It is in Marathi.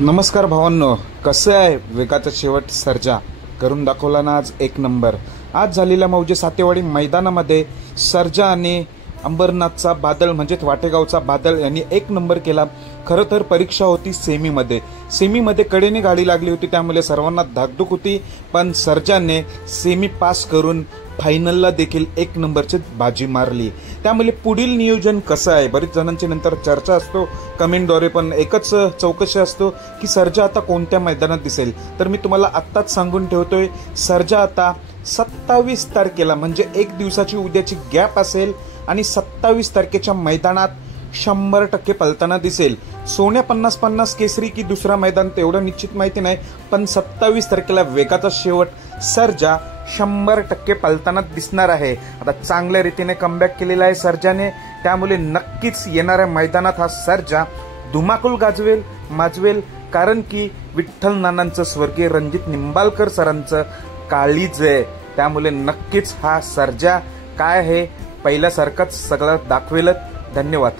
नमस्कार भावांनो, कसं आहे वेगाचा शेवट सर्जा करून दाखवला ना आज एक नंबर। आज झालेल्या मौजे सातेवाडी मैदानामध्ये सर्जा आणि अंबरनाथचा बादल म्हणजेच वाटेगावचा बादल यांनी एक नंबर केला। खरं तर परीक्षा होती सेमीमध्ये कडेने गाडी लागली होती, त्यामुळे सर्वांना धाकधूक होती, पण सर्जाने सेमी पास करून फायनलला देखील एक नंबरची बाजी मारली। त्यामुळे पुढील नियोजन कसं आहे, बरीच जणांची नंतर चर्चा असतो कमेंटद्वारे, पण एकच चौकशी असतो की सर्जा आता कोणत्या मैदानात दिसेल। तर मी तुम्हाला आत्ताच सांगून ठेवतोय, सर्जा आता 27 तारखेला म्हणजे एक दिवसाची उद्याची गॅप असेल आणि 27 तारखेच्या मैदानात 100% पलताना दिसेल। सोन्या 50-50 केसरी की दुसरा मैदान तेवढं निश्चित माहिती नाही, पण 27 तारखेला वेगाचा शेवट सर्जा 100% पलताना दिसणार आहे। आता चांगल्या रीतीने कमबॅक केलेला आहे सर्जाने, त्यामुळे नक्कीच येणाऱ्या मैदानात हा सर्जा धुमाकूळ माजवेल, कारण की विठ्ठल नानांचं स्वर्गीय रणजित निंबाळकर सरांचं काळीज आहे। त्यामुळे नक्कीच हा सर्जा काय आहे पहिल्यासारखंच सगळं दाखवेलच। धन्यवाद।